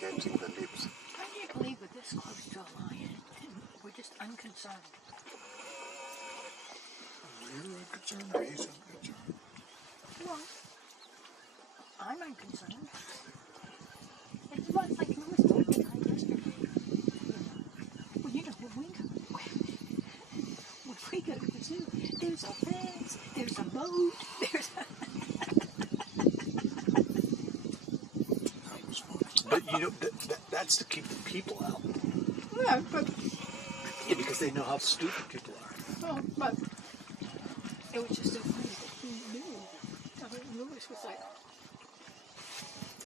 catching the lips. I can't believe we're this close to a lion and we're just unconcerned. You're unconcerned or he's unconcerned? Well, I'm unconcerned. It's like we were talking about yesterday. Well, you know, when we go to the zoo, there's a fence, there's a boat, there's a... That was funny. But you know, that's to keep the people out. Yeah, but... Yeah, because they know how stupid people are. Oh, but... It was just so funny that he knew. I mean, Lewis was like...